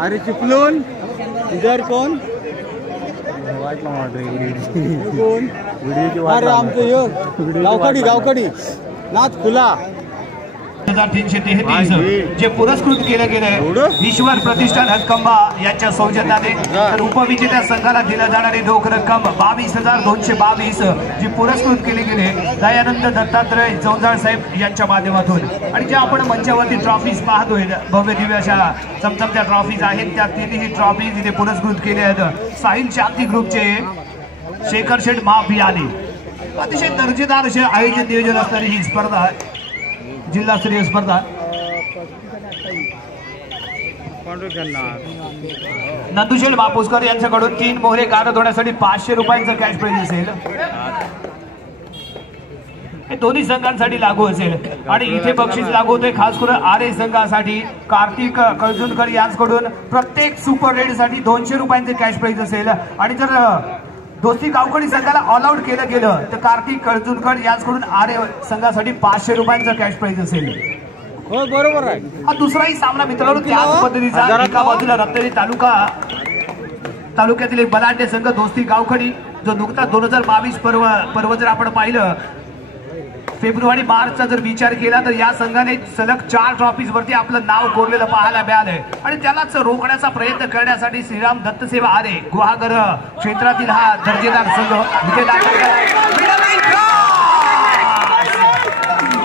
अरे चिपलून इधर कोण कोण अरे आमचं यो गावकडी नाथ खुला 1333 जे पुरस्कृत केलं गेलंय ईश्वर प्रतिष्ठान हक्कंबा यांच्या सौजन्याने तर उपविजेत्या संघाला दिला जाणारी रोख रक्कम 22,222 जी पुरस्कृत केले गेले दयानंद दत्तात्रय चौंजाळ साहेब यांच्या माध्यमातून आणि ज्या आपण मंचावरती ट्रॉफीज पाहतोय भव्य दिव्य अशा चमचमत्या ट्रॉफीज आहेत त्या तिन्ही ट्रॉफीज इथे पुरस्कृत केले आहेत साहिल शांती ग्रुपचे शेखर शेठ महाबियाली अतिशय दर्जेदार असे आयोजन नियोजन असणारी ही स्पर्धा जिल्हास्तरीय स्पर्धा नंदुशेठ बापूसकर यांच्याकडून 3 मोहरे गारद होण्यासाठी 500 रुपयांचं कॅश प्राइज असेल हे दोन्ही संघांसाठी लागू असेल आणि इथे बक्षीस लागू होते खास करून आरे संघासाठी कार्तिक कळजुणकर यांच्याकडून प्रत्येक सुपर रेड साठी 200 रुपयांचे कॅश प्राइज असेल आणि जर दोस्ती गावकडी संघाला ऑल आउट केलं गेलं तर कार्तिक कळजुणकर यांच्याकडून आरे संघासाठी 500 रुपयांचा कॅश प्राइज असेल हो बरोबर आहे हा दुसराही सामना मित्रांनो त्याच पद्धतीचा एका बाजूला रत्नागिरी तालुक्यातील एक बलाढ्य संघ दोस्ती गावखडी जो नुकताच 2022 पर्व जर आपण पाहिलं फेब्रुवारी मार्चचा जर विचार केला तर या संघाने सलग 4 ट्रॉफीज वरती आपलं नाव कोरलेलं पाहायला मिळालंय आणि त्यालाच रोखण्याचा प्रयत्न करण्यासाठी श्रीराम दत्तसेवा आरे गुहागर क्षेत्रातील हा दर्जेदार संघ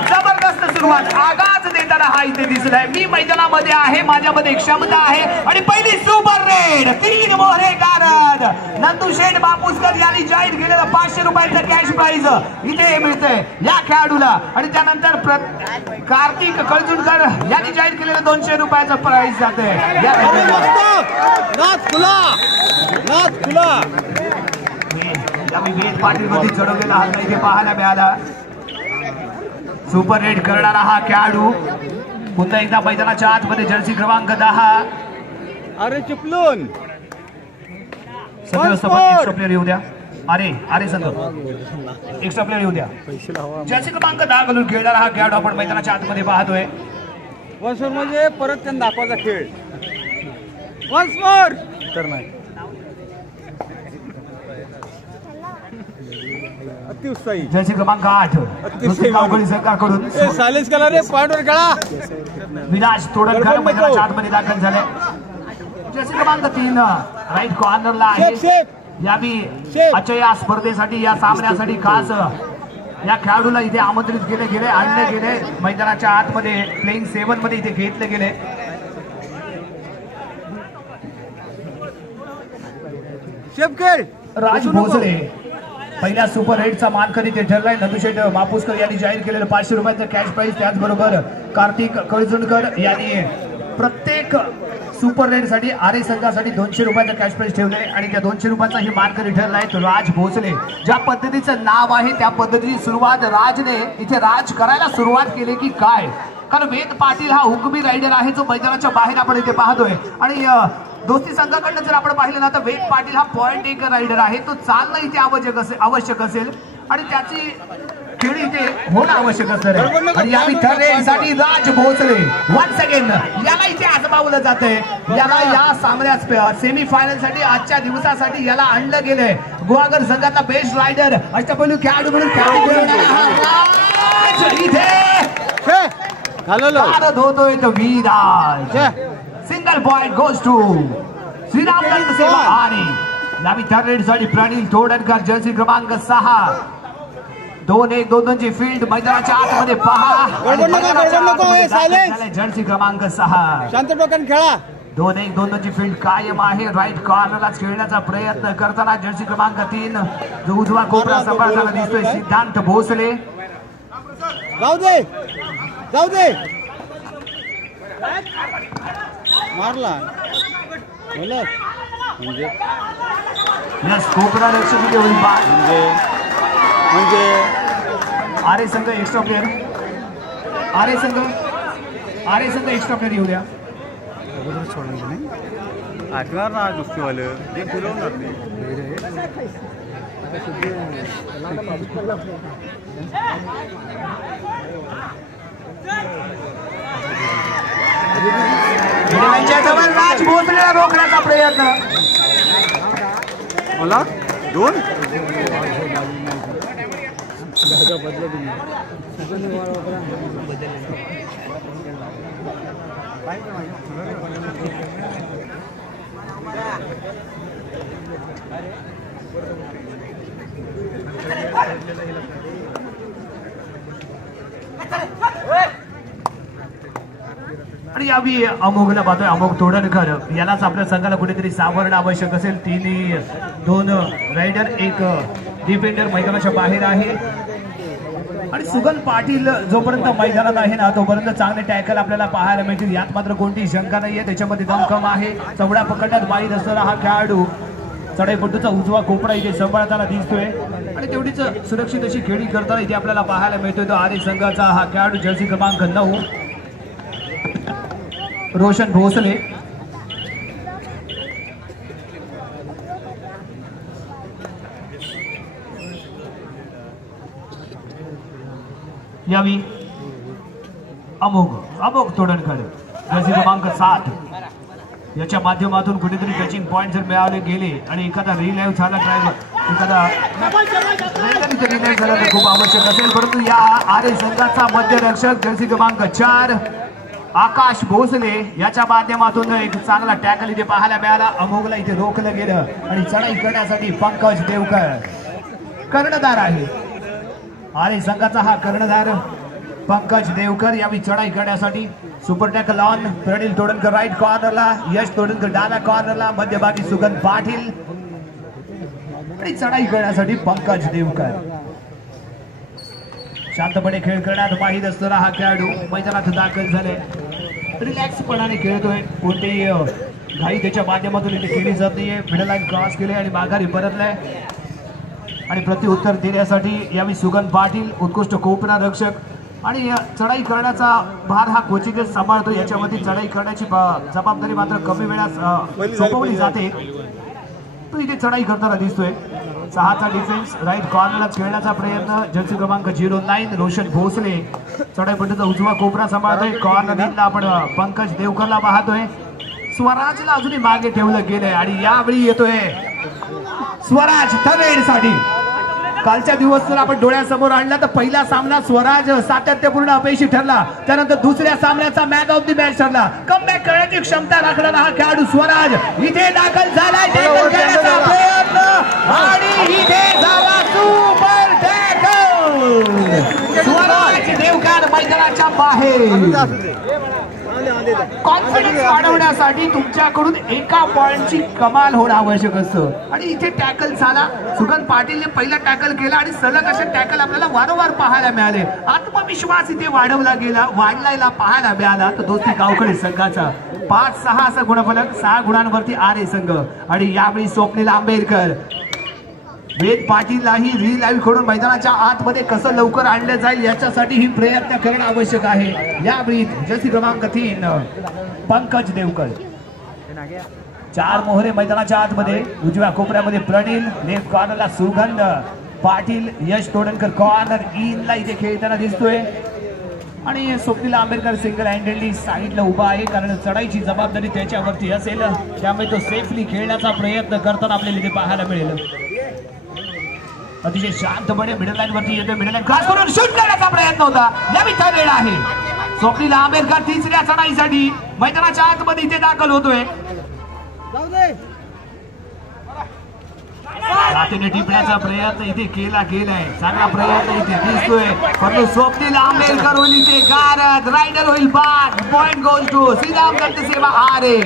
जबरदस्त सुरुवात आगाज देताना हा इथे दिसत आहे मी मैदानामध्ये आहे माझ्यामध्ये क्षमता आहे आणि पहिली सुपर रेड 3 मोहरे गारद नंदुशेठ बापूसकर यांनी जाहीर केलेलं 500 रुपयांचं कॅश प्राइज इथे मिळतंय या खेळाडूला आणि त्यानंतर कार्तिक कळजुणकर यांनी जाहीर केलेलं 200 रुपयाचं प्राइज जाते वेद पाटील मध्ये चढवलेला हा इथे पाहायला मिळाला सुपर रेड करणारा हा खेळाडू पुन्हा एकदा मैदानाच्या आतमध्ये जर्सी क्रमांक 10 अरे चिपलून एक्स्ट्रा प्लेयर येऊ द्या अरे संघ एक्स्ट्रा प्लेयर येऊ द्या जर्सी क्रमांक 10 घालून खेळणारा हा खेळाडू आपण मैदानाच्या आतमध्ये पाहतोय वन्स मोर म्हणजे परत त्यांना दाखवायचा खेळ वन्स मोर तर नाही अतिउत्साही जर्सी क्रमांक 8 गावकडी संघाकडून सायलेन्स केला रे पॉइंटवर खेळा विराज तोडणकर मैदानाच्या आतमध्ये दाखल झाले जर्सी क्रमांक 3 राईट कॉर्नरला आहे यावी आजच्या या स्पर्धेसाठी या सामन्यासाठी खास या खेळाडूला इथे आमंत्रित केले गेले आणले गेले मैदानाच्या आतमध्ये प्लेइंग 7 मध्ये इथे घेतले गेले शेपखेळ राज भोसले पहिल्या सुपर रेडचा मानकरी ते ठरलाय नंदुशेठ बापूसकर यांनी जाहीर केलेलं 500 रुपयांचं कॅश प्राइज त्याचबरोबर कार्तिक कळजुणकर यांनी प्रत्येक सुपर रेड साठी आरे संघासाठी 200 रुपयाचं कॅश प्राइज ठेवले आणि त्या 200 रुपयाचा ही मानकरी ठरलाय तो राज भोसले ज्या पद्धतीचं नाव आहे त्या पद्धतीची सुरुवात राजने इथे राज करायला सुरुवात केली की काय कारण वेद पाटील हा हुकमी रायडर आहे जो मैदानाच्या बाहेर आपण इथे पाहतोय आणि दोस्ती संघाकडनं जर आपण पाहिलं ना तर वेद पाटील हा पॉइंट एक रायडर आहे तो चालणं इथे आवश्यक असेल आणि त्याची खेळी इथे होणं आवश्यक असणार आहे आणि यावी थर्ड रेडसाठी राज भोसले वन्स अगेन याला इथे आजमावलं जातंय याला या सामन्यात सेमी फायनल साठी आजच्या दिवसासाठी याला आणलं गेलंय गुहागर संघाचा बेस्ट रायडर अष्टपैलू खेळाडू म्हणून इथे भारत होतोय तो Viraj single point goes to Shriram Dattaseva आणि यावी थर्ड रेडसाठी प्रणील तोडणकर जर्सी क्रमांक 6 2-1-2 ची फील्ड मैदानाच्या आतमध्ये पहा जर्सी क्रमांक 6 शांत डोक्याने खेळा 2-1-2 ची फील्ड कायम आहे राईट कॉर्नरला खेळण्याचा प्रयत्न करताना जर्सी क्रमांक 3 जो उजवा कोपरा सांभाळताना दिसतोय सिद्धांत भोसले जाऊ दे मारला म्हणजे कोपरा रक्षक म्हणजे आरे संघ एक्स्ट्रा प्लेयर आरे संघ एक्स्ट्रा प्लेयर येऊ द्या सोडायचं नाही आठवणार ना गोष्टीवालं जे फिरवणार नाही राज भोसले प्रयत्न मला 2 आणि यावी अमोघला पाहतोय अमोघ तोडणकर यालाच आपल्या संघाला कुठेतरी सावरणं आवश्यक असेल. 2 रायडर 1 डिफेंडर मैदानाच्या बाहेर आहे. आणि सुगन पाटील जोपर्यंत मैदानात आहे ना तोपर्यंत चांगले टॅकल आपल्याला पाहायला मिळतील, यात मात्र कोणतीही शंका नाहीये. त्याच्यामध्ये दमखम आहे. चवडा पकडण्यात माहीत असणारा हा खेळाडू चढाईपट्टूचा उजवा कोपरा इथे सांभाळताना दिसतोय आणि तेवढीच सुरक्षित अशी खेळी करताना इथे आपल्याला पाहायला मिळतोय. तो आरे संघाचा हा खेळाडू जर्सी क्रमांक 9 रोशन भोसले. यावी अमोघ तोडणकर जर्सी क्रमांक 7 याच्या माध्यमातून कुठेतरी टचिंग पॉइंट जर मिळाले गेले आणि एखादा रिलाईव्ह झाला ड्रायव्हर एखादा रिलाईव्ह झाला तर खूप आवश्यक असेल. परंतु या आरे संघाचा मध्यरक्षक जर्सी क्रमांक 4 आकाश भोसले याच्या माध्यमातून एक चांगला टॅकल इथे पाहायला मिळाला. अमोघला इथे रोखलं गेलं आणि चढाई करण्यासाठी पंकज देवकर कर्णधार आहे. आरे संघाचा हा कर्णधार पंकज देवकर यावी चढाई करण्यासाठी super tackle on. Pranil Todankar right कॉर्नरला, यश तोडणकर डाव्या कॉर्नरला, मध्यभागी सुगंध पाटील आणि चढाई करण्यासाठी पंकज देवकर. शांतपणे खेळ करण्यात माहीत असणारा हा खेळाडू मैदानात दाखल झाले. रिलॅक्सपणाने खेळतोय, कोणतेही घाई त्याच्या माध्यमातून इथे केली जात नाहीये. मिडल लाईन क्रॉस केले आणि माघारी परतलाय आणि प्रत्युत्तर देण्यासाठी यावी सुगंध पाटील उत्कृष्ट कोपरा रक्षक आणि चढाई करण्याचा भार हा कोचिंगच सांभाळतो. याच्यामध्ये चढाई करण्याची जबाबदारी मात्र कमी वेळात सोपवली जाते. तो इथे चढाई करताना दिसतोय. 6चा डिफेन्स राईट कॉर्नरला खेळण्याचा प्रयत्न जर्सी क्रमांक 09 रोशन भोसले चढाईपट्टीचा उजवा कोपरा सांभाळतोय. कॉर्नरला आपण पंकज देवकरला पाहतोय. स्वराजला अजूनही मागे ठेवलं गेलंय आणि यावेळी येतोय स्वराज थर्ड कालच्या दिवस जर आपण डोळ्यासमोर आणला तर पहिला सामना स्वराज सातत्यपूर्ण अपयशी ठरला. त्यानंतर दुसऱ्या सामन्याचा मॅन ऑफ द मॅच ठरला. कमबॅक करण्याची क्षमता राखणारा हा खेळाडू स्वराज इथे दाखल झालाय. टॅकल करण्याचा प्रयत्न आणि इथे झाला सुपर टॅकल. स्वराज देवकर मैदानाच्या बाहेर. कॉन्फिडन्स वाढवण्यासाठी तुमच्याकडून एका पॉइंटची कमाल होणं आवश्यक असतं आणि इथे टॅकल झाला. सुगंध पाटीलने पहिला टॅकल केला आणि सलग असे टॅकल आपल्याला वारंवार पाहायला मिळाले. आत्मविश्वास इथे वाढलायला पाहायला मिळाला. तर दोस्ती गावकडे संघाचा 5-6 असा गुणफलक, 6 गुणांवरती आरे संघ आणि यावेळी स्वप्नील आंबेडकर वेद पाटीललाही रिलाईव्ह करून मैदानाच्या आतमध्ये कसं लवकर आणलं जाईल याच्यासाठी ही प्रयत्न करणं आवश्यक आहे. यावेळी जर्सी क्रमांक 3 पंकज देवकर. 4 मोहरे मैदानाच्या आतमध्ये. उजव्या कोपऱ्यामध्ये प्रणील, लेफ्ट कॉर्नरला सुगंध पाटील, यश तोडणकर कॉर्नर इनला इथे खेळताना दिसतोय आणि स्वप्नील आंबेडकर सिंगल हँडेडली साईडला उभा आहे कारण चढाईची जबाबदारी त्याच्यावरती असेल. त्यामुळे तो सेफली खेळण्याचा प्रयत्न करताना आपल्याला इथे पाहायला मिळेल. अतिशय शांतपणे मिडल लाईन वरती येतोय. मिडल लाईन क्रॉस करून शूट करण्याचा प्रयत्न होता. यावी थर्ड रेड आहे. स्वप्नील आंबेडकर तिसऱ्या चढाईसाठी मैदानाच्या आतमध्ये इथे दाखल होतोय. हाताने टिपण्याचा प्रयत्न इथे केला गेलाय. चांगला प्रयत्न इथे दिसतोय. परंतु स्वप्नील आंबेडकर होईल इथे गारद. रायडर होईल बाद. Point goes to Shriram Datta Seva आरे.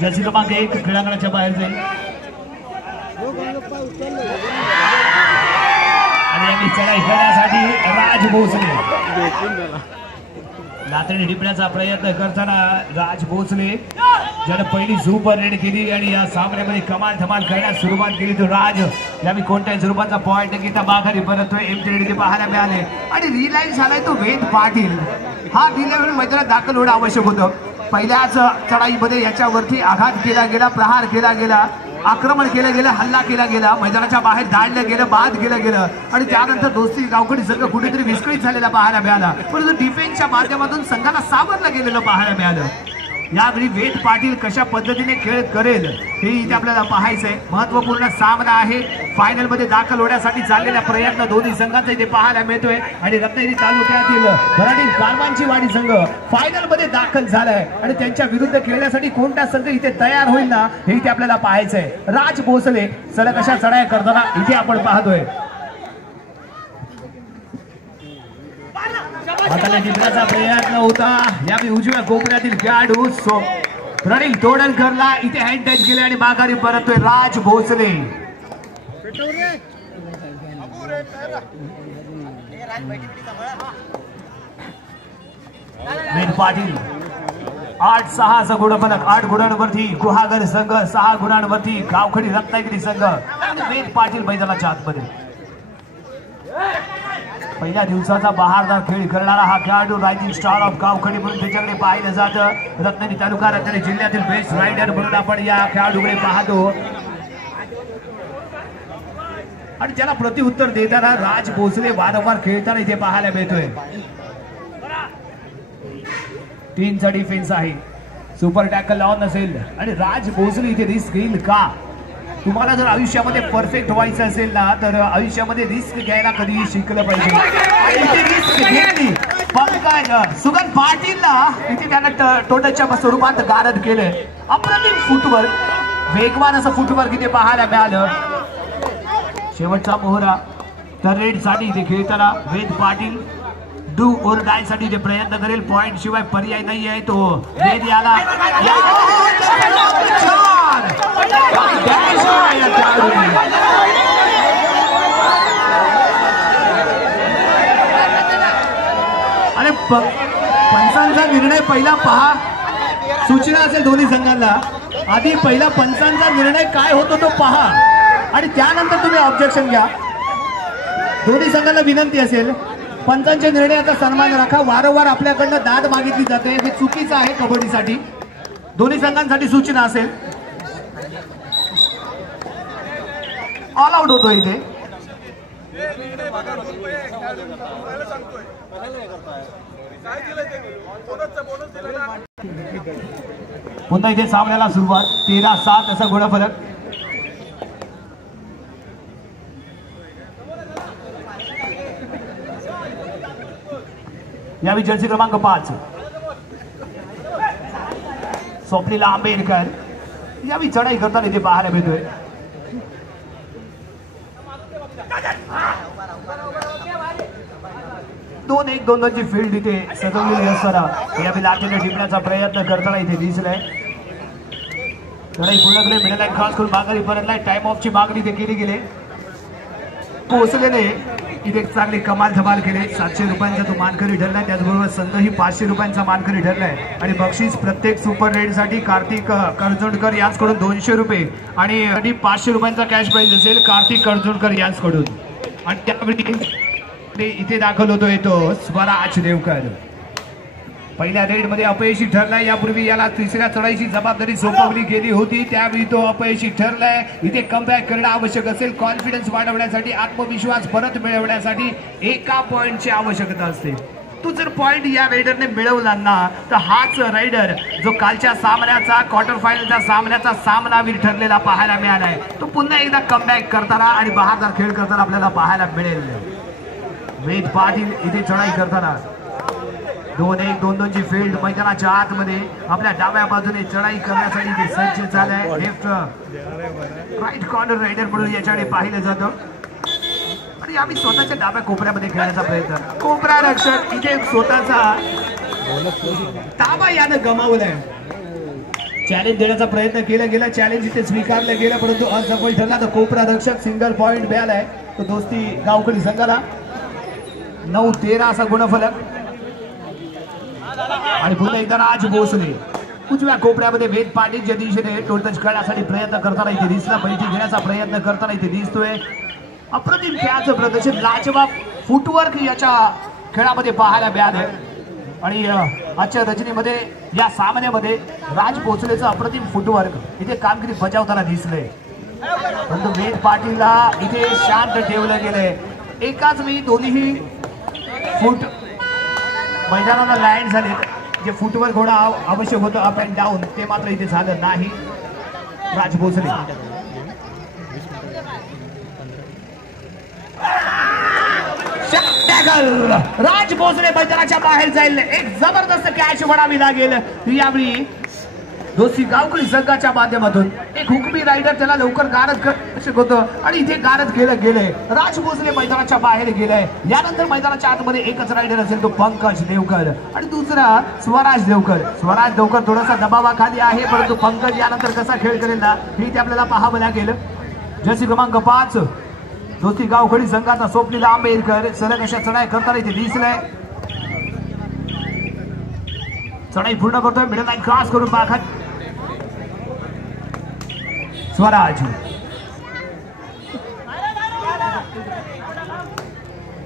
जर्सी क्रमांक 1 क्रीडांगणाच्या बाहेर जाईल आणि यांनी चढाई करण्यासाठी राज भोसले लातडी टिपण्याचा प्रयत्न करताना राज भोसले ज्याने पहिली सुपर रेड केली आणि या सामन्यामध्ये कमाल धमाल करण्यास सुरुवात केली. तो राज यावेळी कोणत्याही स्वरूपाचा पॉइंट न घेता माघारी परततोय. एमटी पाहायला मिळाले आणि रिलाईव्ह झालाय तो वेद पाटील. हा रिलाईव्ह मैदानात दाखल होणं आवश्यक होतं. पहिल्याच चढाईमध्ये याच्यावरती आघात केला गेला, प्रहार केला गेला आक्रमण केलं गेलं, हल्ला केला गेला, मैदानाच्या बाहेर धाडलं गेलं, बाद केलं गेलं आणि त्यानंतर दोस्ती गावकडी संघ कुठेतरी विस्कळीत झालेला पाहायला मिळाला. परंतु डिफेन्सच्या माध्यमातून संघाला सावरलं गेलेलं पाहायला मिळालं. यावेळी वेद पाटील कशा पद्धतीने खेळ करेल हे इथे आपल्याला पाहायचंय. महत्वपूर्ण सामना आहे. फायनल मध्ये दाखल होण्यासाठी चाललेला प्रयत्न दोन्ही संघांचा इथे पाहायला मिळतोय आणि रत्नागिरी तालुक्यातील भराडी कारवांची वाडी संघ फायनल मध्ये दाखल झालाय आणि त्यांच्या विरुद्ध खेळण्यासाठी कोणता संघ इथे तयार होईल ना हे इथे आपल्याला पाहायचंय. राज भोसले सलग अशा चढाया करताना इथे आपण पाहतोय. हाताला टिपण्याचा प्रयत्न होता. यावेळी उजव्या कोपऱ्यातील खेळाडू प्रणील तोडणकरला इथे हँड टच केले आणि माघारी परततोय राज भोसले. वेद पाटील 8-6 असा गुणफलक. 8 गुणांवरती गुहागर संघ, 6 गुणांवरती गावखडी रत्नागिरी संघ. वेद पाटील मैदानाच्या आतमध्ये पहिल्या दिवसाचा बहारदार खेळ करणारा हा खेळाडू रायझिंग स्टार ऑफ गावखडी म्हणून त्याच्याकडे पाहिलं जातं. रत्नागिरी तालुका रत्नागिरी जिल्ह्यातील बेस्ट रायडर म्हणून आपण या खेळाडूकडे पाहतो आणि त्याला प्रत्युत्तर देताना राज भोसले वारंवार खेळताना इथे पाहायला मिळतोय. 3चा डिफेन्स आहे. सुपर टॅकल ऑन असेल आणि राज भोसले इथे रिस्क घेईल का? तुम्हाला जर आयुष्यामध्ये परफेक्ट व्हायचं असेल ना तर आयुष्यामध्ये रिस्क घ्यायला कधीही शिकलं पाहिजे. रिस्क घेतली. सुगंध पाटीलला इथे त्यानं टोटलच्या स्वरूपात गारद केलंय. अप्रतिम फुटवर्क, वेगवान असं फुटवर्क इथे पाहायला मिळालं. शेवटचा मोहरा तर रेड साठी इथे खेळताना वेद पाटील डू और डाय साठी इथे प्रयत्न करेल. पॉइंट शिवाय पर्याय नाही आहे. तो वेद याला अरे पंचांचा निर्णय पहिला पहा. सूचना असेल दोन्ही संघांना. आधी पहिला पंचांचा निर्णय काय होतो तो पहा आणि त्यानंतर तुम्ही ऑब्जेक्शन घ्या. दोन्ही संघांना विनंती असेल पंचांच्या निर्णयाचा सन्मान राखा. वारंवार आपल्याकडनं दाद मागितली जाते हे चुकीचं आहे कबड्डीसाठी. दोन्ही संघांसाठी सूचना असेल. ऑल आउट होतो इथे. पुन्हा इथे सामन्याला सुरुवात. 13-7 असा गुणफलक. यावेळी जर्सी क्रमांक 5 स्वप्नील आंबेडकर यावेळी चढाई करताना इथे पाहायला मिळतोय. दोन 1-2ची फील्ड इथे सजवलेली असताना यावेळी लाटेने टिपण्याचा प्रयत्न करताना इथे दिसलाय. चढाई पूर्ण केली. मिडल लाईन क्रॉस करून माघारी परतलाय. टाइम ऑफची मागणी इथे केली गेली. पोहोचलेले इथे चांगली कमाल धमाल केले. 700 रुपयांचा तो मानकरी ठरलाय. त्याचबरोबर संघही 500 रुपयांचा मानकरी ठरलाय आणि बक्षीस प्रत्येक सुपर रेड साठी कार्तिक करजोडकर यांच्याकडून 200 रुपये आणि 500 रुपयांचा कॅश प्राइज असेल कार्तिक करजोडकर यांच्याकडून. आणि त्यावेळी इथे दाखल होतोय तो स्वराज देवकर. पहिल्या रेड मध्ये अपयशी ठरलाय. यापूर्वी याला तिसऱ्या चढाईची जबाबदारी सोपवली गेली होती. त्यावेळी तो अपयशी ठरलाय. इथे कमबॅक करणं आवश्यक असेल. कॉन्फिडन्स वाढवण्यासाठी, आत्मविश्वास परत मिळवण्यासाठी एका पॉइंटची आवश्यकता असते. तो जर पॉइंट या रायडरने मिळवला ना तर हाच रायडर जो कालच्या सामन्याचा क्वार्टर फायनलच्या सामन्याचा सामनावीर ठरलेला पाहायला मिळालाय तो पुन्हा एकदा कमबॅक करताना आणि बहारदार खेळ करताना आपल्याला पाहायला मिळेल. वेद पाटील इथे चढाई करताना 2-1-2-2ची फील्ड मैदानाच्या आतमध्ये आपल्या डाव्या बाजूने चढाई करण्यासाठी ते सज्ज झालाय. लेफ्ट राईट कॉर्नर रायडर म्हणून याच्याकडे पाहिलं जातं आणि आम्ही स्वतःच्या डाव्या कोपऱ्यामध्ये खेळण्याचा प्रयत्न. कोपरा रक्षक इथे स्वतःचा ताबा यानं गमावलाय. चॅलेंज देण्याचा प्रयत्न केला गेला. चॅलेंज इथे स्वीकारलं गेलं परंतु असफल ठरला. तर कोपरा रक्षक सिंगल पॉइंट मिळालाय. तो दोस्ती गावकडी संघाला. 9-13 असा गुणफलक. आणि पुन्हा एकदा राज भोसले उजव्या कोपऱ्यामध्ये वेद पाटीलच्या दिशेने टोटच करण्यासाठी प्रयत्न करताना इथे दिसला. बैठी घेण्याचा प्रयत्न करताना इथे दिसतोय. अप्रतिम खेळाचं प्रदर्शन, लाजवाब फुटवर्क याच्या खेळामध्ये पाहायला मिळालंय. आणि आजच्या रचनेमध्ये या सामन्यामध्ये राज भोसलेचं अप्रतिम फुटवर्क इथे कामगिरी बजावताना दिसलंय. परंतु वेद पाटीलला इथे शांत ठेवलं गेलंय. एकाच वेळी दोन्ही फूट मैदानाला लँड झाले. जे फुटवर घोडा आवश्यक होतं अप अँड डाऊन ते मात्र इथे झालं नाही. राज भोसले राज भोसले मैदानाच्या बाहेर जाईल. एक जबरदस्त कॅच म्हणावी लागेल यावेळी दोस्ती गावकरी संघाच्या माध्यमातून. एक हुकमी रायडर त्याला लवकर गारद आवश्यक होतं आणि इथे गारद केलं गेलंय. राज भोसले मैदानाच्या बाहेर गेलाय. यानंतर मैदानाच्या आतमध्ये एकच रायडर असेल तो पंकज देवकर आणि दुसरा स्वराज देवकर. स्वराज देवकर थोडासा दबावाखाली आहे परंतु पंकज यानंतर कसा खेळ करेल ना हे ते आपल्याला पाहावं लागेल. जर्सी क्रमांक 5 दोस्ती गावकरी संघाचा स्वप्नील आंबेडकर सलग अशा चढाई करताना इथे दिसलाय. चढाई पूर्ण करतोय. मिडल लाईन क्रॉस करून बाखात स्वराज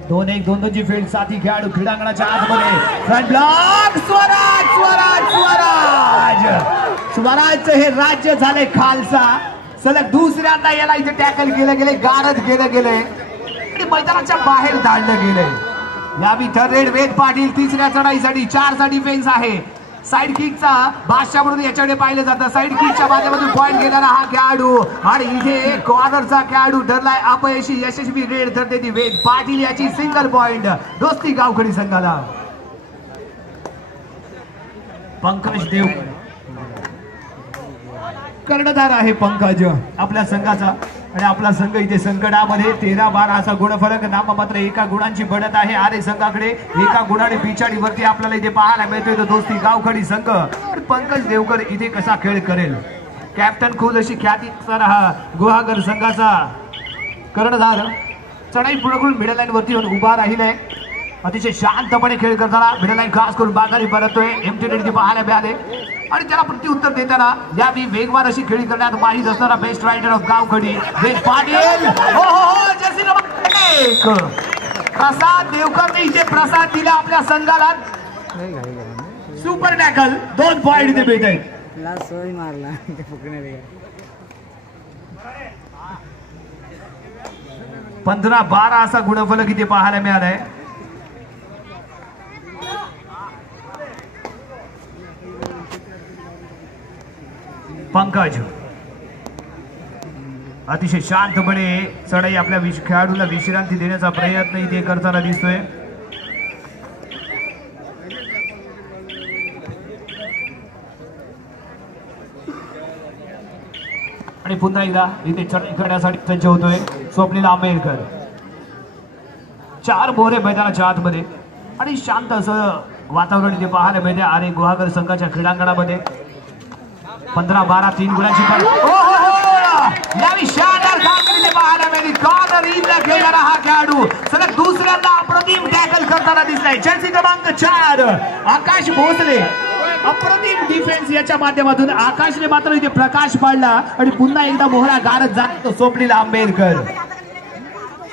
2-1-2-2ची फील्ड. साथी खेळाडू क्रीडांगणाच्या आतमध्ये फ्रंट ब्लॉक. स्वराज स्वराज स्वराज स्वराजचं हे राज्य झालंय खालसा. सलग दुसऱ्यांदा याला इथे टॅकल केलं गेले. गारद केलं गेलंय आणि मैदानाच्या बाहेर धाडलं गेलंय. यावी थर्ड रेड वेद पाटील तिसऱ्या चढाईसाठी 4चा डिफेन्स आहे. साइड किकचा बादशाह म्हणून याच्याकडे पाहिलं जातं. साइड किकच्या माध्यमातून पॉइंट घेणारा हा खेळाडू आणि इथे कॉर्नरचा खेळाडू ठरलाय अपयशी. यशस्वी रेड ठरते ती वेद पाटील याची सिंगल पॉइंट दोस्ती गावकरी संघाला. पंकज देवकर कर्णधार आहे पंकज आपल्या संघाचा आणि आपला संघ इथे संकटामध्ये 13-12 असा गुणफलक. नाममात्र एका गुणांची बढ़त आहे आरे संघाकडे. एका गुणाने पिछाडीवरती आपल्याला इथे पाहायला मिळतोय तो दोस्ती गावकरी संघ. पंकज देवकर इथे कसा खेळ करेल. कॅप्टन खुल अशी ख्याती असणारा हा गुहागर संघाचा कर्णधार चढाई पुढे करून मिडल लाईन वरती उभा राहिलाय. अतिशय शांतपणे खेळ करताना मिडल लाईन क्रॉस करून बागारी परततोय. एमटी रेड पाहायला मिळाले आणि त्याला प्रत्युत्तर देताना यावी वेगवान अशी खेळी करण्यात माहीत असणारा बेस्ट रायडर ऑफ गावखडी वेद पाटील. हो हो हो जर्सी क्रमांक 1 प्रसाद देवकरने इथे प्रसाद दिला आपल्या संघाला. सुपर टॅकल 2 पॉइंट इथे भेट आहेत. 15-12 असा गुणफलक इथे पाहायला मिळालाय. पंकज अतिशय शांतपणे चढाई आपल्या खेळाडूला विश्रांती देण्याचा प्रयत्न इथे करताना दिसतोय. आणि पुन्हा एकदा इथे चढाई करण्यासाठी सज्ज होतोय स्वप्नील आंबेडकर. 4 बोरे मैदानाच्या आतमध्ये आणि शांत असं वातावरण इथे पाहायला मिळते आरे गुहागर संघाच्या क्रीडांगणामध्ये. 15-12 3 गुणांची यावी शानदार कामगिरी पाहायला मिळाली. कॉर्नर इनला खेळणारा हा खेळाडू सलग दुसऱ्यांदा अप्रतिम टॅकल करताना दिसलाय. जर्सी क्रमांक 4 आकाश भोसले. अप्रतिम डिफेन्स याच्या माध्यमातून आकाशने मात्र इथे प्रकाश पाडला आणि पुन्हा एकदा मोहरा गारद जातो स्वप्नील आंबेडकर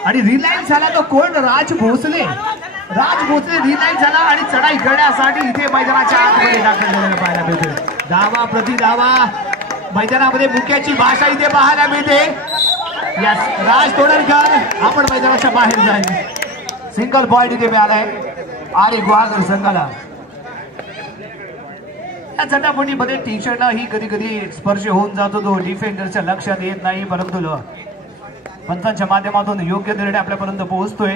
आणि रिलायन्स झाला तो कोण राज भोसले. राज भोसले रिलायन्स झाला आणि चढाई करण्यासाठी इथे मैदानाच्या आतमध्ये दाखल झालेला पाहायला मिळतोय. धावा प्रति धावा मैदानामध्ये मुख्याची भाषा इथे पाहायला मिळते. राज तोडणकर आपण मैदानाच्या बाहेर जाईल. सिंगल पॉइंट इथे मिळालाय आरे गुहागर संघाला. या झटापटीमध्ये टी शर्टला ही कधी कधी स्पर्श होऊन जातो तो डिफेंडरच्या लक्षात येत नाही परंतु पंचांच्या माध्यमातून योग्य निर्णय आपल्यापर्यंत पोहोचतोय.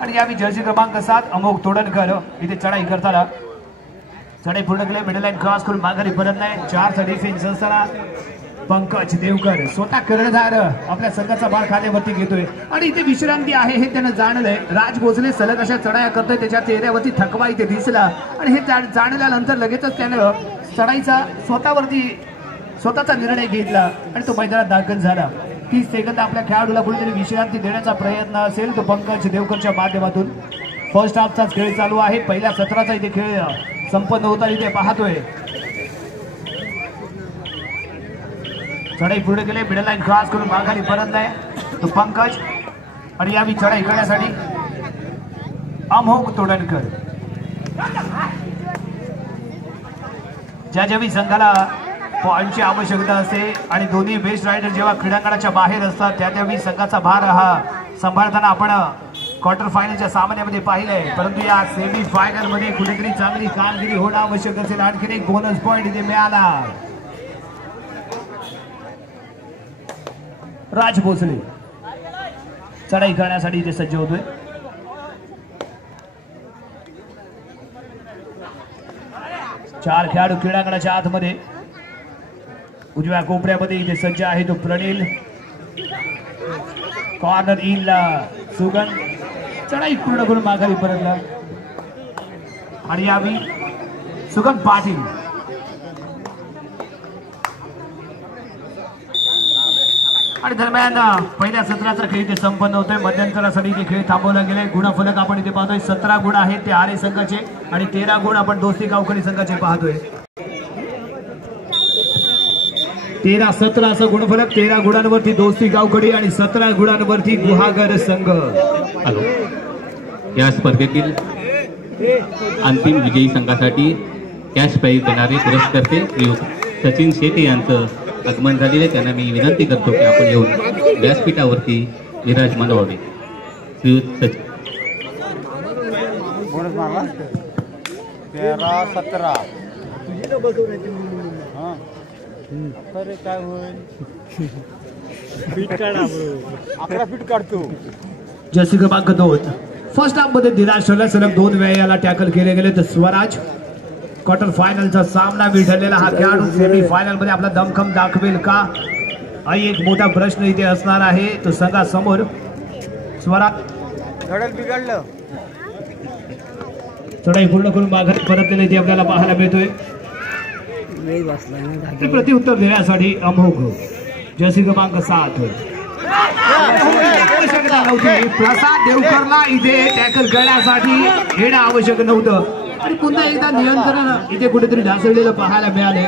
आणि यावी जर्सी क्रमांक 7 अमोघ तोडणकर इथे चढाई करताना चढाई पूर्ण केली. मिडल लाईन क्रॉस करून माघारी परत नाही. 4चा डिफेन्स असताना पंकज देवकर स्वतः कर्णधार आपल्या संघाचा भार खात्यावरती घेतोय आणि इथे विश्रांती आहे हे त्यानं जाणलंय. राज भोसले सलग अशा चढाया करतोय. त्याच्या चेहऱ्यावरती थकवा इथे दिसला आणि हे जाणल्यानंतर लगेचच त्यानं चढाईचा स्वतःचा निर्णय घेतला आणि तो मैदानात दाखल झाला. 30 सेकंद आपल्या खेळाडूला कुठेतरी विश्रांती देण्याचा प्रयत्न असेल तो पंकज देवकरच्या माध्यमातून. फर्स्ट हाफचा खेळ चालू आहे. पहिल्या सत्राचा इथे खेळ संपन्न होता इथे पाहतोय. चढाई पूर्ण केली. मिडल लाईन क्रॉस करून माघारी परत नाही तो पंकज आणि यावी चढाई करण्यासाठी अमोघ तोडणकर. ज्या ज्यावी संघाला पॉईंटची आवश्यकता असते आणि दोन्ही बेस्ट रायडर जेव्हा क्रीडांगणाच्या बाहेर असतात त्यावेळी संघाचा भार हा सांभाळताना आपण क्वार्टर फायनलच्या सामन्यामध्ये पाहिलंय, परंतु या सेमी फायनल मध्ये कुठेतरी चांगली कामगिरी होणं आवश्यक असेल. आणखीन एक बोनस पॉईंट इथे मिळाला. राज भोसले चढाई करण्यासाठी इथे सज्ज होतोय. चार खेळाडू क्रीडांगणाच्या आतमध्ये. उजव्या कोपऱ्यामध्ये इथे सज्ज आहे तो प्रणील. कॉर्नर इन ला सुगंध चढाई पूर्ण करून माघारी परतला आणि यावी सुगंध पाटील. आणि दरम्यान पहिल्या सत्राचा खेळ इथे संपन्न होतोय. मध्यंतरासाठी इथे खेळ थांबवला गेलाय. गुणफलक आपण इथे पाहतोय 17 गुण आहेत ते आरे संघाचे आणि 13 गुण आपण दोस्ती गावकरी संघाचे पाहतोय. 13-17 असं गुणफलक. 13 गुणांवरती दोस्ती गावकडी आणि 17 गुणांवरती गुहागर संघ. या स्पर्धेतील अंतिम विजयी संघासाठी कॅश प्राईज देणारे पुरस्कर्ते सचिन शेटे यांचं आगमन झालेले. त्यांना मी विनंती करतो की आपण येऊन व्यासपीठावरती विराजमान व्हावे. श्रीयुत सचिन. 13-17 अरे काय होईल. फीट काढा, 11 फीट काढतो. जर्सी क्रमांक 2 फर्स्ट हाफ मध्ये दिनाशला सलग 2 वेळा याला टॅकल केले गेले. तर स्वराज क्वार्टर फायनलचा सामना ठरलेला हा खेळाडू सेमी फायनल मध्ये आपला दमखम दाखवेल का, हा एक मोठा प्रश्न इथे असणार आहे. तो संघासमोर स्वराज घडल बिघडलं. चढाई पूर्ण करून माघारी परतलेले इथे आपल्याला पाहायला मिळतोय. प्रत्युत्तर देण्यासाठी अमोघ जर्सी क्रमांक 7 प्रसाद देवकरला इथे टॅकल करण्यासाठी येणं आवश्यक नव्हतं आणि पुन्हा एकदा नियंत्रण इथे कुठेतरी ढासळलेलं पाहायला मिळाले.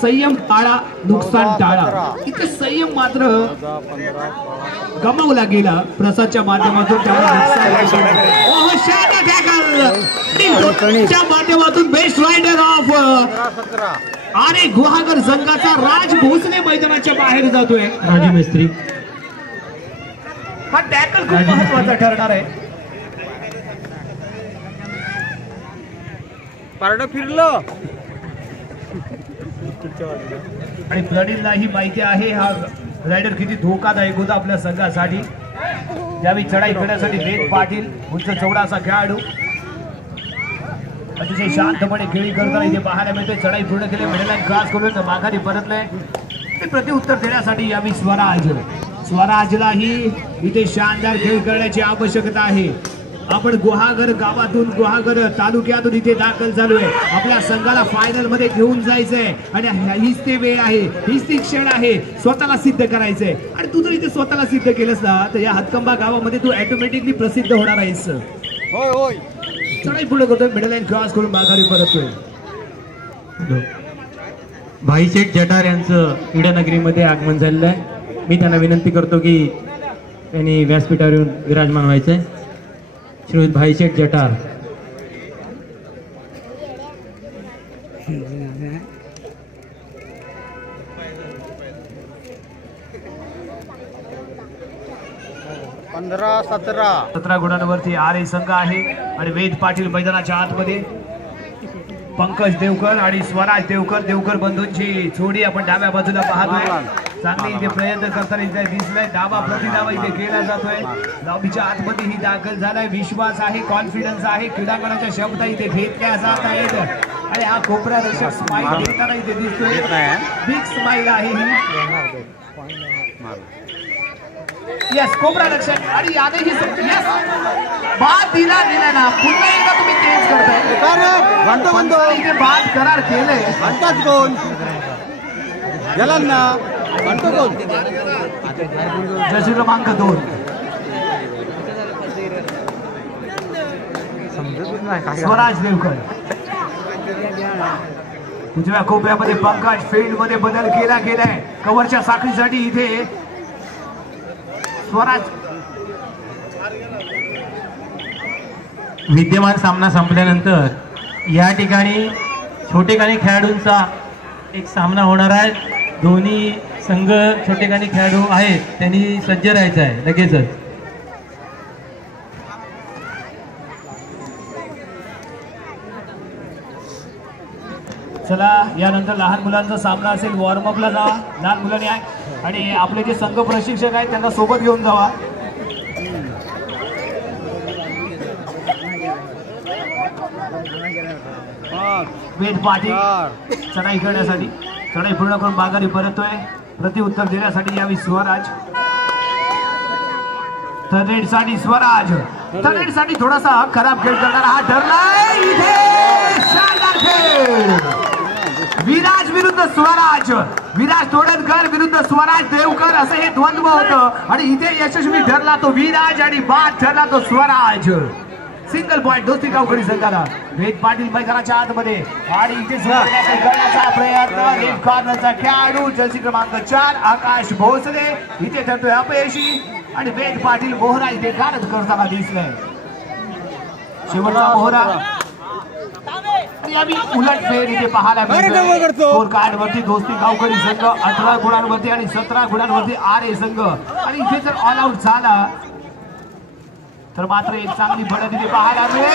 संयम टाळा, नुकसान टाळा. इथे संयम मात्र गमावला गेला प्रसादच्या माध्यमातून. माध्यमातून बेस्ट रायडर ऑफ आणि गुहागर संघाचा राज भोसले मैदानाच्या बाहेर जातोय. राजू मिस्त्री. हा टॅकल खूप महत्वाचा ठरणार आहे. पारडं फिरलं आणि प्रणीललाही माहिती आहे हा रायडर किती धोकादायक होता आपल्या संघासाठी. ज्यावेळी चढाई करण्यासाठी वेद पाटील उंच चौडा असा खेळाडू अतिशय शांतपणे खेळी करताना इथे पाहायला मिळतोय. चढाई पूर्ण केली, मिडलाईन क्रॉस करून माघारी परतलंय. ते प्रत्युत्तर देण्यासाठी यावी स्वराजलाही इथे शानदार खेळ करण्याची आवश्यकता आहे. आपण गुहागर गावातून गुहागर तालुक्यातून इथे दाखल झालोय. आपल्या संघाला फायनल मध्ये घेऊन जायचंय आणि हीच ते वेळ आहे, हीच ती क्षण आहे स्वतःला सिद्ध करायचंय. आणि तू जर इथे स्वतःला सिद्ध केलंस ना तर या हत्कंबा गावामध्ये तू ऑटोमॅटिकली प्रसिद्ध होणार आहेस. होय होय. चढाई पुढे करतोय, मिडल लाईन क्रॉस करून माघारी परततोय. भाईशेठ जटार यांचं क्रीडानगरीमध्ये आगमन झालेलं आहे. मी त्यांना विनंती करतो की त्यांनी व्यासपीठावर येऊन विराजमान व्हायचंय. श्रीयुत भाईशेठ जटार. पंधरा 17 गुणांवरती आरे संघ आहे आणि वेद पाटील मैदानाच्या आतमध्ये. पंकज देवकर आणि स्वराज देवकर बंधूंची जोडी आपण डाव्या बाजूला पाहतोय. चांगली इथे प्रयत्न करताना इथे दिसलाय. डावा प्रतिडावा इथे केला जातोय. लॉबीच्या आतमध्ये ही दाखल झालाय. विश्वास आहे, कॉन्फिडन्स आहे. क्रीडांगणाच्या शब्द इथे घेतल्या जात आहेत आणि हा कोपरा रक्षक स्माइल देताना इथे दिसतोय. बिग स्माइल आहे ही. यस, कोपरा रक्षक आणि यादही यस बाद दिला ना. पुन्हा एकदा तुम्ही चेंज करताय. म्हणतो इथे बाद करार केलंय. म्हणतात कोण गेला ना. म्हणतो कोण. जर्सी क्रमांक 2 स्वराज देवकर. उजव्या कोपऱ्यामध्ये पंकज. फील्ड मध्ये बदल केला गेलाय कव्हरच्या साखळीसाठी. इथे स्वराज. विद्यमान सामना संपल्यानंतर या ठिकाणी छोटेखानी खेळाडूंचा एक सामना होणार आहे. दोन्ही संघ छोटेखानी खेळाडू आहेत, त्यांनी सज्ज राहायचं आहे लगेचच. चला यानंतर लहान मुलांचा सामना असेल. वॉर्मअपला जा लहान मुलांनी आहे आणि आपले जे संघ प्रशिक्षक आहेत त्यांना सोबत घेऊन जावा. वेद पाटील चढाई करण्यासाठी चढाई पूर्ण करून माघारी परततोय. प्रति उत्तर देण्यासाठी यावी स्वराज. थर्ड साठी स्वराज. थर्ड साठी थोडासा खराब खेळ करणारा हा ठरलाय. इथे शानदार खेळ. विराज विरुद्ध स्वराज. विराज तोडणकर विरुद्ध स्वराज देवकर असं हे द्वंद्व होतं आणि इथे यशस्वी ठरला तो विराज आणि बाद ठरला तो स्वराज. सिंगल पॉइंट दोस्ती गावकरी संघाला. वेद पाटील मैदानाच्या आतमध्ये आणि इथे करण्याचा प्रयत्न. लेफ्ट कॉर्नरचा खेळाडू जर्सी क्रमांक 4 आकाश भोसले इथे ठरतोय अपयशी आणि वेद पाटील मोहरा इथे गारद करताना दिसलाय. शेवटचा मोहरा उलट फेर इथे पाहायला मिळतो. स्कोर कार्ड वरती दोस्ती गावकरी संघ 18 गुणांवरती आणि 17 गुणांवरती आरे संघ. आणि इथे जर ऑल आउट झाला तर मात्र एक चांगली बढत इथे पाहायला मिळेल.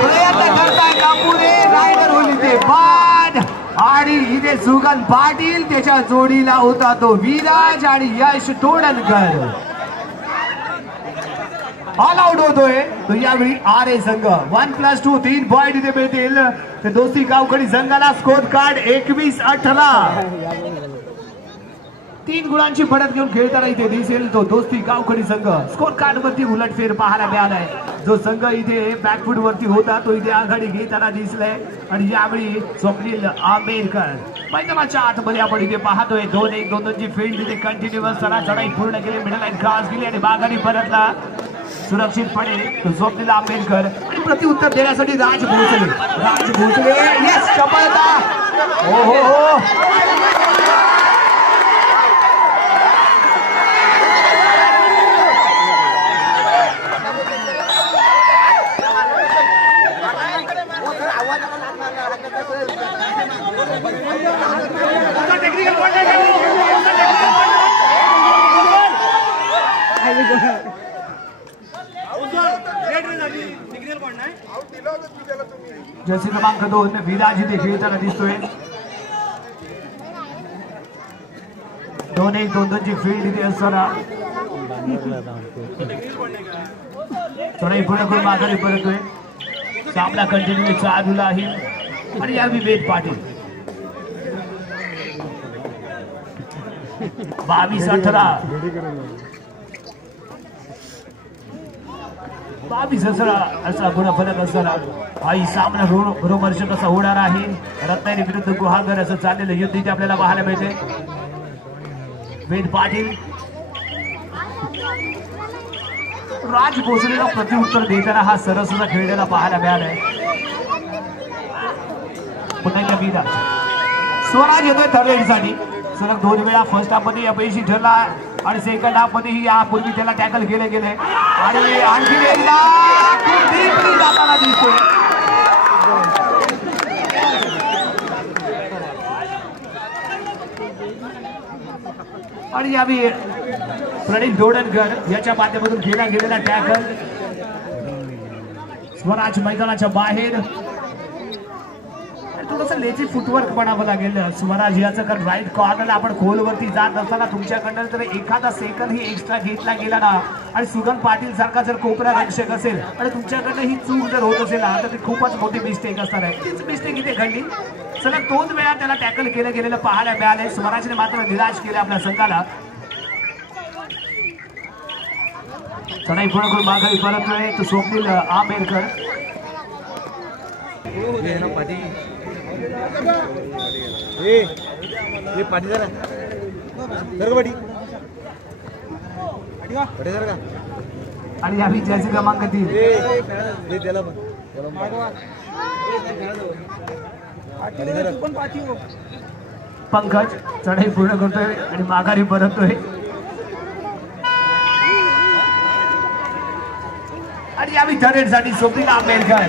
प्रयत्न करताय कापुरे. रायडर होईल इथे बाद आणि इथे सुगंध पाटील त्याच्या जोडीला होता तो विराज आणि यश तोडणकर. ऑल आउट होतोय तो यावेळी आरे संघ. 1+2 3 पॉइंट इथे मिळतील तर दोस्ती गावकरी संघाला. Score card 21-18. 3 गुणांची बढ़त घेऊन खेळताना इथे दिसेल तो दोस्ती गावकरी संघ. स्कोर कार्ड वरती उलटफेर पाहायला मिळालाय. जो संघ इथे बॅकफूट वरती होता तो इथे आघाडी घेताना दिसलाय आणि यावेळी स्वप्नील आंबेडकर मैदानाच्या आतमध्ये आपण इथे पाहतोय. 2-1-2-2ची फील्ड इथे कंटिन्युअस चढाई पूर्ण केली. मिडल लाईन क्रॉस केली आणि माघारी परतला सुरक्षितपणे तो स्वप्नील आंबेडकर आणि प्रत्युत्तर देण्यासाठी राज भोसले. राज भोसले यस चपळता. हो हो हो जर्सी क्रमांक 2 विराज इथे खेळताना दिसतोय. 2-1-2-2ची फील्ड इथे असताना चढाई पूर्ण करून माघारी परतोय. सामना कंटिन्यू चालू आहे आणि यावी वेद पाटील. 22-18 असा गुणफलक असताना हा सामना रोमहर्षक असा होणार आहे. रत्नागिरी विरुद्ध गुहागर असं चाललेलं युद्ध इथे आपल्याला पाहायला मिळते. वेद पाटील राज भोसलेला प्रत्युत्तर देताना हा सरस असा खेळलेला पाहायला मिळालाय. पुन्हा एकदा विराज. स्वराज येतोय थर्ड साठी. सलग 2 वेळा फर्स्ट हाफ मध्ये अपयशी ठरला आणि सेकंड हाफ मध्ये यापूर्वी त्याला टॅकल केले गेले आणि आणखी एकदा जाताना दिसतोय. आणि यावी प्रणित दोडणकर याच्या माध्यमातून केला गेलेला टॅकल. स्वराज मैदानाच्या बाहेर. थोडंसं लेझी फुटवर्क बनावं लागेल स्वराज याचं. कारण राईट कॉर्नरला आपण खोलवरती जात असताना तुमच्याकडनं जर एखादा सेकंद ही एक्स्ट्रा घेतला गेला ना आणि सुगंध पाटील सारखा जर कोपरा रक्षक असेल आणि तुमच्याकडनं ही चूक जर होत असेल ना तर ती खूपच मोठी मिस्टेक असणार आहे. तीच मिस्टेक इथे घडली. सलग 2 वेळा त्याला टॅकल केलं गेलेलं पाहायला मिळालंय. स्वराजने मात्र निराश केले आपल्या संघाला. चढाई पूर्ण करून माघारी परततोय तो स्वप्नील आंबेडकर. आणि यावी जर्सी क्रमांक 3 पंकज चढाई पूर्ण करतोय आणि माघारी परततोय. आणि यावी थर्ड साठी स्वप्नील आंबेडकर.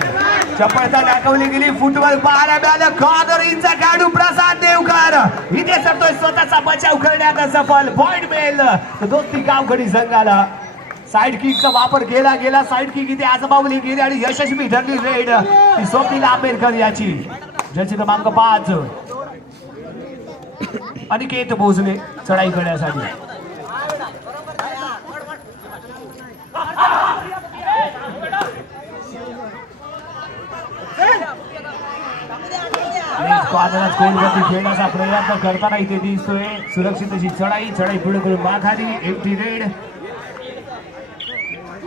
चपळता दाखवली गेली. फुटबॉल पाहायला मिळालं. कॉर्नरिंगचा खेळाडू प्रसाद देवकर इथे सरतोय, स्वतःचा बचाव करण्यात सफल. पॉइंट मिळेल दोस्ती गावखडी संघाला. साइड किकचा वापर केला गेला. साइड किक इथे आजमावली गेली आणि यशस्वी ठरली रेड ती स्वप्नील आंबेडकर याची. जर्सी क्रमांक 5 अनिकेत भोसले चढाई करण्यासाठी. खेळण्याचा प्रयत्न करताना इथे दिसतोय. सुरक्षित अशी चढाई पुढे करून माघारी. एकटी रेड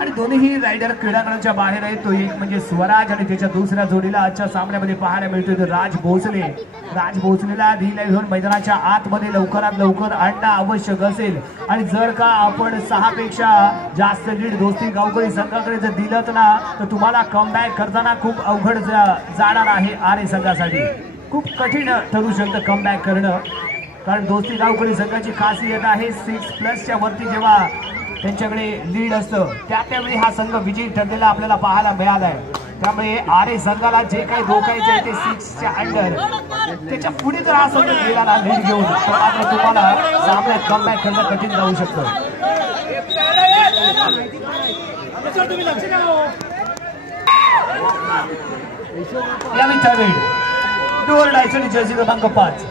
आणि दोन्ही रायडर क्रीडांगणाच्या बाहेर आहेत. तो एक म्हणजे स्वराज आणि त्याच्या दुसऱ्या जोडीला आजच्या सामन्यामध्ये पाहायला मिळतोय तो राज भोसले. राज भोसलेला दिला घेऊन मैदानाच्या आतमध्ये लवकरात लवकर आणणं आवश्यक असेल आणि जर का आपण 6 पेक्षा जास्त लीड दोस्ती गावकरी संघाकडे जर दिलं ना तर तुम्हाला कमबॅक करताना खूप अवघड जाणार आहे. आरे संघासाठी खूप कठीण ठरू शकतं कमबॅक करणं, कारण दोस्ती गावकरी संघाची खासियत आहे 6+ वरती जेव्हा त्यांच्याकडे लीड असतं त्यावेळी हा संघ विजयी ठरलेला आपल्याला पाहायला मिळालाय. त्यामुळे आरे संघाला जे काही रोखायचे आहे ते 6च्या अंडर, त्याच्या पुढे जर हा संघ गेला ना लीड घेऊन तर मात्र तुम्हाला सामन्यात कमबॅक करणं कठीण जाऊ शकतं. जर्सी क्रमांक 5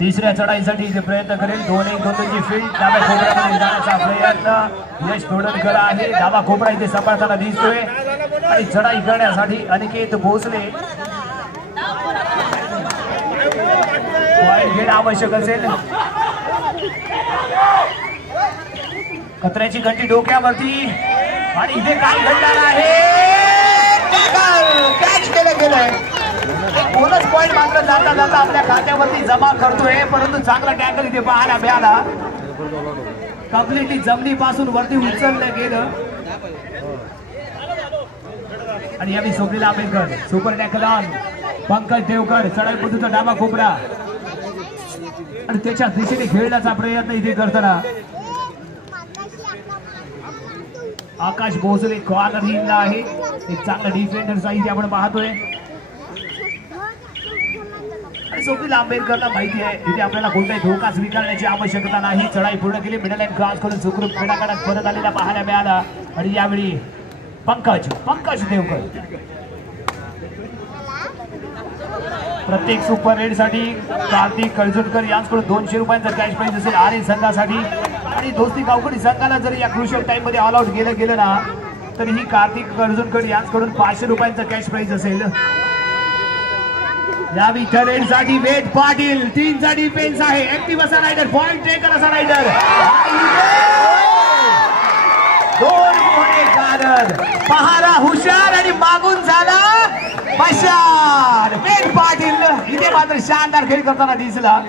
तिसऱ्या चढाईसाठी इथे प्रयत्न करेल. 2-1 फील्ड डाव्या कोपऱ्यामध्ये जाण्याचा प्रयत्न यश तोडणकर आहे. डावा कोपरा इथे सांभाळताना दिसतोय आणि चढाई करण्यासाठी अनिकेत भोसले. पॉइंट घेणं आवश्यक असेल. कचऱ्याची घंटी डोक्यावरती आणि इथे काय घडणार आहे. कॅच केलं गेलंय. बोनस पॉइंट मात्र जाता जाता आपल्या खात्यावरती जमा करतोय, परंतु चांगला टॅकल इथे पाहायला मिळाला. कम्प्लिटली जमिनीपासून वरती उचललं गेलं आणि यावेळी Swapnil Ambedkar super tackle on. Pankaj Devkar चढाई पद्धतीचा डावा कोपरा आणि त्याच्या दिशेने खेळण्याचा प्रयत्न इथे करताना आकाश भोसले कॉर्नर हिलला आहे. एक चांगला डिफेंडरचा इथे आपण पाहतोय. स्वप्नील आंबेडकरला माहिती आहे इथे आपल्याला कोणताही धोका स्वीकारण्याची आवश्यकता नाही. चढाई पूर्ण केली. मिडल लाईन क्रॉस करून सुखरूप क्रीडांगणात परत आलेला पाहायला मिळाला आणि यावेळी पंकज देवकर. प्रत्येक सुपर रेड साठी कार्तिक कळजुणकर यांच्याकडून 200 रुपयांचा कॅश प्राइज असेल आरे संघासाठी. आणि दोस्ती गावकडी संघाला जर या क्रुशियल टाइम मध्ये ऑल आउट गेलं ना तरीही कार्तिक कळजुणकर यांच्याकडून 500 रुपयांचा कॅश प्राइज असेल. यावी थर्ड साठी वेद पाटील 3चा डिफेन्स आहे. ऍक्टिव्ह असा रायडर, पॉइंट टेकर असा रायडर. 2 गुन्हेगार पहारा हुशार आणि मागून झाला पशार. वेद पाटील इथे मात्र शानदार खेळ करताना दिसला.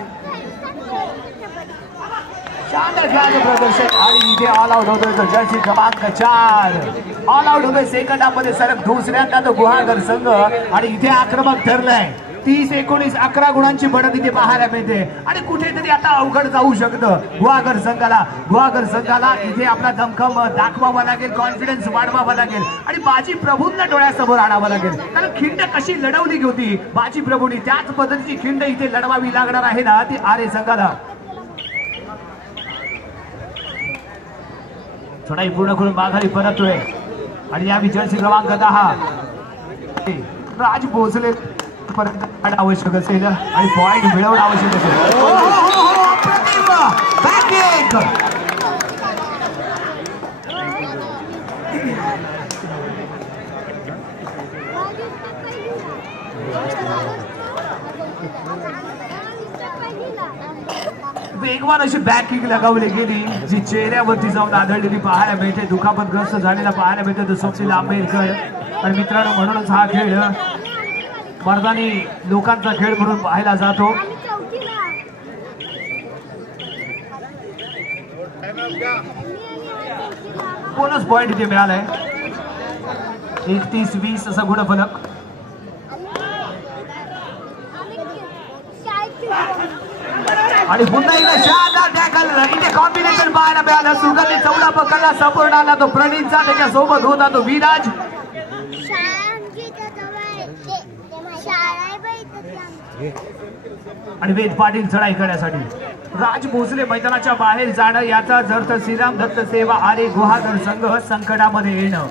शानदार खेळाचं प्रदर्शन आणि इथे ऑल आउट होतोय तो जर्सी क्रमांक 4. ऑल आउट होतोय सेकंड हाफ मध्ये सलग दुसऱ्यांदा तो गुहागर संघ आणि इथे आक्रमक ठरलाय. 30-19 11 गुणांची बढ़त इथे पाहायला मिळते आणि कुठेतरी आता अवघड जाऊ शकतं गुहागर संघाला इथे आपला दमखम दाखवावा लागेल, कॉन्फिडन्स वाढवावा लागेल आणि बाजी प्रभूंना डोळ्यासमोर आणावं लागेल. कारण खिंड कशी लढवली होती बाजी प्रभूंनी त्याच पद्धतीची खिंड इथे लढवावी लागणार आहे ना ती आरे संघाला. चढाई पूर्ण करून माघारी परततोय आणि या जर्सी क्रमांक 10 राज भोसले पर्यंत आवश्यक असेल आणि पॉइंट मिळवणं आवश्यक असेल. वेगवान अशी बॅक किक लगावली गेली जी चेहऱ्यावरती जाऊन आढळलेली पाहायला मिळते. दुखापतग्रस्त झालेला पाहायला मिळते तो स्वप्नील आंबेडकर. आणि मित्रांनो म्हणूनच हा खेळ मर्दानी लोकांचा खेळ म्हणून पाहायला जातो. बोनस पॉइंट इथे मिळालाय 31-20 असा गुणफलक. आणि पुन्हा एकदा शानदार टॅकल इथे कॉम्बिनेशन पाहायला मिळालं. सुगंधी चौदा पकडला सपोर्ट आला तो प्रणीतचा, त्याच्या सोबत होता तो विराज. आणि वेद पाटील चढाई करण्यासाठी राज भोसले मैदानाच्या बाहेर जाणं याचा अर्थ श्रीराम दत्त सेवा आरे गुहागर संघ संकटामध्ये येणं.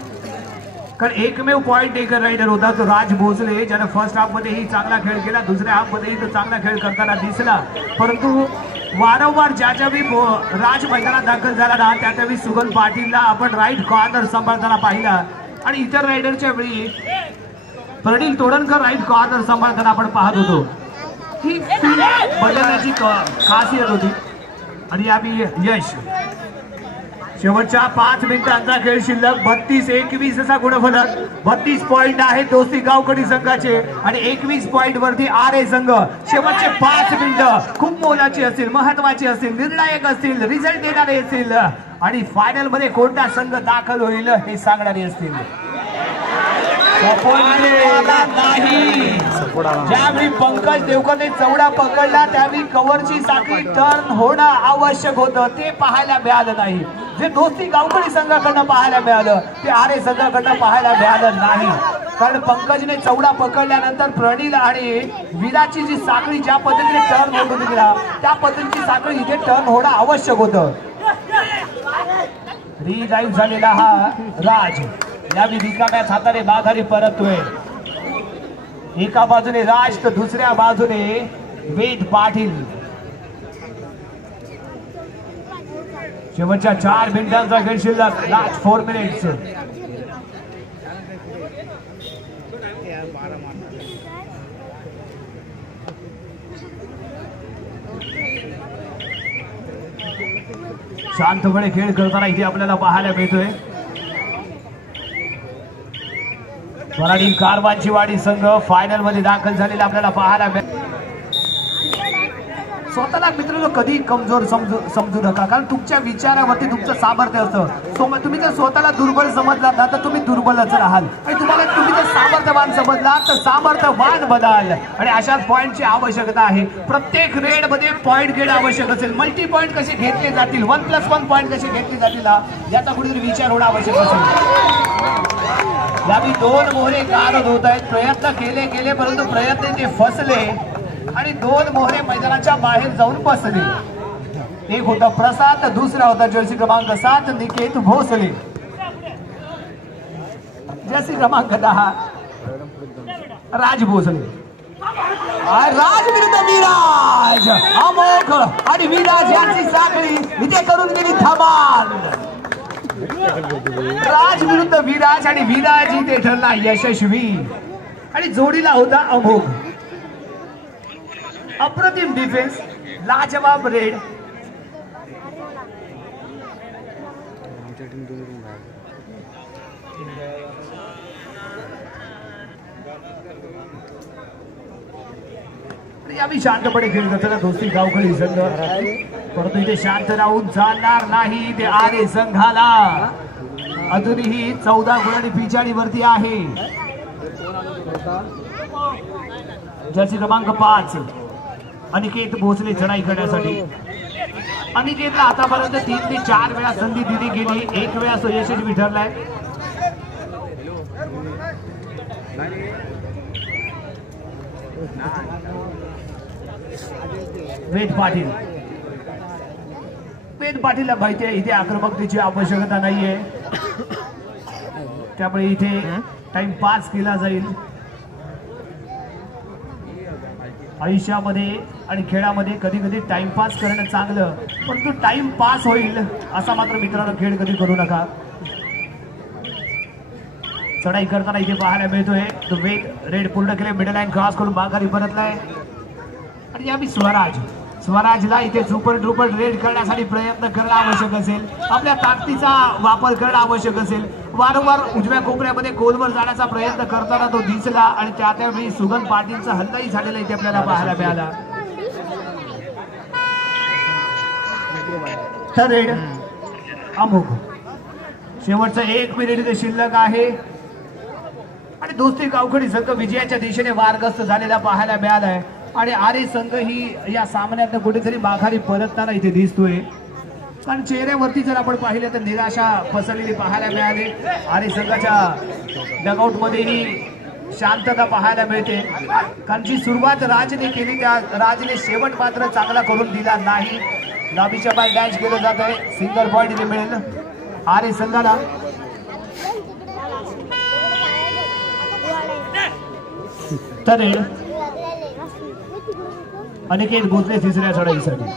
कारण एकमेव पॉइंट टेकर रायडर होता तो राज भोसले, ज्याने फर्स्ट हाफ मध्येही चांगला खेळ केला, दुसऱ्या हाफ मध्येही तो चांगला खेळ करताना दिसला. परंतु वारंवार ज्यावेळी राज मैदानात दाखल झाला ना त्यावेळी सुगन पाटीलला आपण राईट कॉर्नर सांभाळताना पाहिला आणि इतर रायडरच्या वेळी प्रनिल तोडणकर राईट कॉर्नर सांभाळताना आपण पाहत होतो. ही बदलण्याची खासियत होती. आणि यावेळी यश शेवटच्या 5 मिनिटांचा खेळ शिल्लक 32-21 असा गुणफलक. 32 पॉइंट आहेत दोस्ती गावकडी संघाचे आणि 21 पॉइंट वरती आरे संघ. शेवटचे 5 मिनिटं खूप मोलाची असतील, महत्वाची असतील, निर्णायक असतील, रिझल्ट देणारे असतील आणि फायनल मध्ये कोणता संघ दाखल होईल हे सांगणारे असतील. ज्यावेळी पंकज देवकरने चौडा पकडला त्यावेळी कव्हरची साखळी टर्न होणं आवश्यक होतं, ते पाहायला मिळालं नाही. जे दोस्ती गावकडी संघाकडनं पाहायला मिळालं ते आरे संघाकडनं पाहायला मिळालं नाही. कारण पंकजने चौडा पकडल्यानंतर प्रणील आणि विराची जी साखळी ज्या पद्धतीने टर्न होत होती त्या पद्धतीची साखळी इथे टर्न होणं आवश्यक होतं. रिड्राईव्ह झालेला हा राज यावेळी रिकाम्या हाताने माघारी परततोय. एका बाजूने राज तर दुसऱ्या बाजूने वेद पाटील. शेवटच्या 4 मिनिटांचा खेळ शिल्लक. Last 4 minutes. शांतपणे खेळ करताना इथे आपल्याला पाहायला मिळतोय. स्वराडी कारवांची वाडी संघ फायनल मध्ये दाखल झालेला आपल्याला पाहायला मिळतो. स्वतःला मित्रांनो कधी कमजोर समजू नका, कारण तुमच्या विचारावरती तुमचं सामर्थ्य असतं. तुम्ही जर स्वतःला दुर्बल समजलात ना तर तुम्ही दुर्बलच राहाल आणि तुम्ही जर सामर्थ्यवान समजलात तर सामर्थ्यवान बनाल. आणि अशाच पॉईंटची आवश्यकता आहे. प्रत्येक रेड मध्ये पॉईंट घेणं आवश्यक असेल. मल्टी पॉईंट कसे घेतले जातील, 1+1 पॉईंट कसे घेतले जातील याचा कुठेतरी विचार होणं आवश्यक असेल. यावेळी 2 मोहरे कारद होत आहेत. प्रयत्न केले परंतु प्रयत्न ते फसले आणि 2 मोहरे मैदानाच्या बाहेर जाऊन बसले. एक होता प्रसाद, दुसरा होता जर्सी क्रमांक 7 निकेत भोसले. जर्सी क्रमांक 10 राज भोसले. राज विरुद्ध विराज. अमोघ आणि विराज यांची साखळी इथे करून गेली धमाल. राज विरुद्ध विराज आणि विराज इथे ठरला यशस्वी आणि जोडीला होता अमोघ. अप्रतिम डिफेन्स, लाजवाब रेड. यावी शांतपणे खेळ करताना दोस्ती गावकडी संघ. परंतु इथे शांत राहून चालणार नाही ते आरे संघाला. अजूनही 14 गुणांनी पिछाडीवरती आहे. जर्सी क्रमांक 5 अनिकेत भोसले चढाई करण्यासाठी. अनिकेतला आतापर्यंत 3 ते 4 वेळा संधी दिली गेली, 1 वेळा तो यशस्वी ठरलाय. वेद पाटीलला माहिती आहे इथे आक्रमकतेची आवश्यकता नाहीये, त्यामुळे इथे टाइम पास केला जाईल. आयुष्यामध्ये आणि खेळामध्ये कधी कधी टाइमपास करणं चांगलं, परंतु टाइम पास होईल असा मात्र मित्रांनो खेळ कधी करू नका. चढाई करताना इथे पाहायला मिळतोय तो वेग रेड पूर्ण केले, मिडल लाईन क्रॉस करून माघारी परतलाय. आणि यावी स्वराजला इथे सुपर ट्रुपर रेड करण्यासाठी प्रयत्न करणं आवश्यक असेल, आपल्या ताकदीचा वापर करणं आवश्यक असेल. वारंवार उजव्या कोपऱ्यामध्ये गोलवर जाण्याचा प्रयत्न करताना तो दिसला आणि त्यावेळी सुगन पाटीलचा हल्लाही झालेला इथे आपल्याला पाहायला मिळाला. रेड अमुक शेवटचं 1 मिनिट इथे शिल्लक आहे आणि दोस्ती गावकडी संघ विजयाच्या दिशेने वारगस्त झालेला पाहायला मिळालाय. आणि आरे संघ ही या सामन्यात कुठेतरी माघारी परतताना इथे दिसतोय, कारण चेहऱ्यावरती जर आपण पाहिलं तर निराशा पसरलेली पाहायला मिळाली. आरे संघाच्या डगआउट मध्येही शांतता पाहायला मिळते. कारण जी सुरुवात राजने केली त्या राजने शेवट मात्र चांगला करून दिला नाही. नाभीच्या बाहेर डॅश केलं जात आहे. सिंगल पॉईंट इथे मिळेल आरे संघाला. तर अनिकेत भोसले तिसऱ्या चढाईसाठी.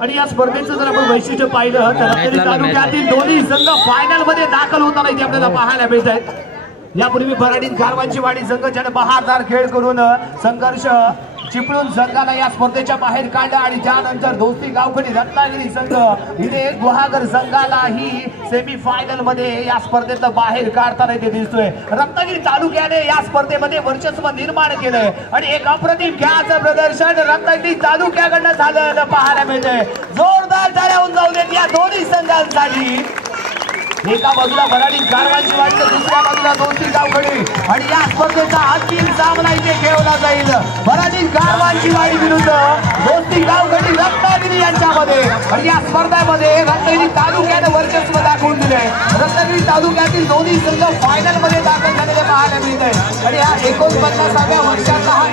आणि या स्पर्धेचं जर आपण वैशिष्ट्य पाहिलं तर रत्नागिरी तालुक्यातील दोन्ही संघ फायनल मध्ये दाखल होताना इथे आपल्याला पाहायला मिळत आहेत. यापूर्वी बराडीत गारवांची वाडी संघ ज्याने बहारदार खेळ करून संघर्ष चिपळूण संघाला या स्पर्धेच्या बाहेर काढलं आणि त्यानंतर दोस्ती गावखडी रत्नागिरी संघ इथे गुहागर संघालाही सेमी फायनल मध्ये या स्पर्धेत बाहेर काढताना इथे दिसतोय. रत्नागिरी तालुक्याने या स्पर्धेमध्ये वर्चस्व निर्माण केलंय आणि एक अप्रतिम खेळाचं प्रदर्शन रत्नागिरी तालुक्याकडनं झालं पाहायला मिळतंय. जोरदार टाळ्या होऊन जाऊ देत या दोन्ही संघांसाठी. एका बाजूला बराडी गारवांची वाडी तर दुसऱ्या बाजूला दोस्ती गावखडी आणि या स्पर्धेचा अंतिम सामना इथे खेळवला जाईल. बराडी गारवांची वाडी विरुद्ध दोस्ती गावखडी रत्नागिरी यांच्यामध्ये. आणि या स्पर्धेमध्ये रत्नागिरी तालुक्याने वर्चस्व दाखवून दिले. रत्नागिरी तालुक्यातील दोन्ही संघ फायनल मध्ये दाखल झालेले पाहायला मिळत आहे. आणि या 49व्या वर्षाचा हा